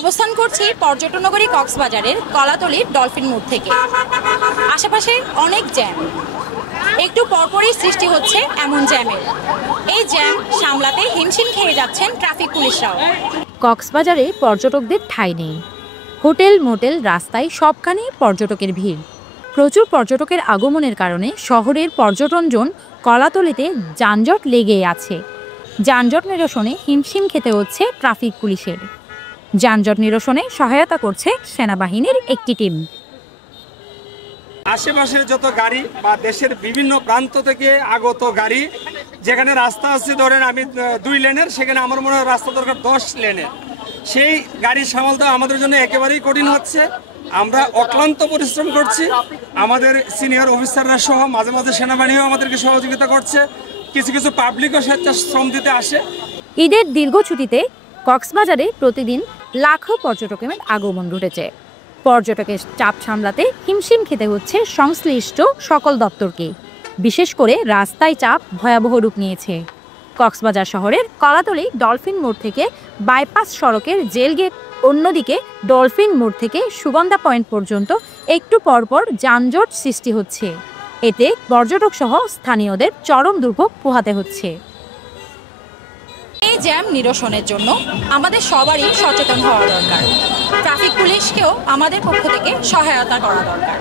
অবস্থান করছি পর্যটন নগরী কক্সবাজারের কলাতলির ডলফিন মোড় থেকে। আশেপাশে অনেক জ্যাম, একটু পরপরই সৃষ্টি হচ্ছে এমন জ্যামের। এই জ্যাম সামলাতে হিমশিম খেয়ে যাচ্ছেন ট্রাফিক পুলিশরাও। কক্সবাজারে পর্যটকদের ঠাঁই নেই। হোটেল মোটেল রাস্তায় সবখানেই পর্যটকের ভিড়। প্রচুর পর্যটকের আগমনের কারণে শহরের পর্যটন জোন কলাতলিতে যানজট লেগেই আছে। যানজট নিরসনে হিমশিম খেতে হচ্ছে ট্রাফিক পুলিশের। যানজট নিরসনে সহায়তা করছে সেনাবাহিনীর একটি টিম। আশেপাশে যত গাড়ি বা দেশের বিভিন্ন প্রান্ত থেকে আগত গাড়ি, যেখানে রাস্তা আছে ধরেন আমি 2 লেনের, সেখানে আমার মনে হয় রাস্তা দরকার 10 লেনের। সেই গাড়ি সামাল দেওয়া আমাদের জন্য একেবারেই কঠিন হচ্ছে। আমরা অক্লান্ত পরিশ্রম করছি, আমাদের সিনিয়র অফিসাররা সহ, মাঝে মাঝে সেনাবাহিনীও আমাদেরকে সহযোগিতা করছে, কিছু কিছু পাবলিকও স্বেচ্ছাশ্রম দিতে আসে। ঈদের দীর্ঘ ছুটিতে কক্সবাজারে প্রতিদিন লাখো পর্যটকের আগমন ঘটেছে। পর্যটকের চাপ সামলাতে হিমশিম খেতে হচ্ছে সংশ্লিষ্ট সকল দপ্তরকে। বিশেষ করে রাস্তায় চাপ ভয়াবহ রূপ নিয়েছে। কক্সবাজার শহরের কলাতলি ডলফিন মোড় থেকে বাইপাস সড়কের জেল গেট, অন্যদিকে ডলফিন মোড় থেকে সুগন্ধা পয়েন্ট পর্যন্ত একটু পরপর যানজট সৃষ্টি হচ্ছে। এতে পর্যটক সহ স্থানীয়দের চরম দুর্ভোগ পোহাতে হচ্ছে। এই জ্যাম নিরসনের জন্য আমাদের সবারই সচেতন হওয়া দরকার। ট্রাফিক পুলিশকেও আমাদের পক্ষ থেকে সহায়তা করা দরকার।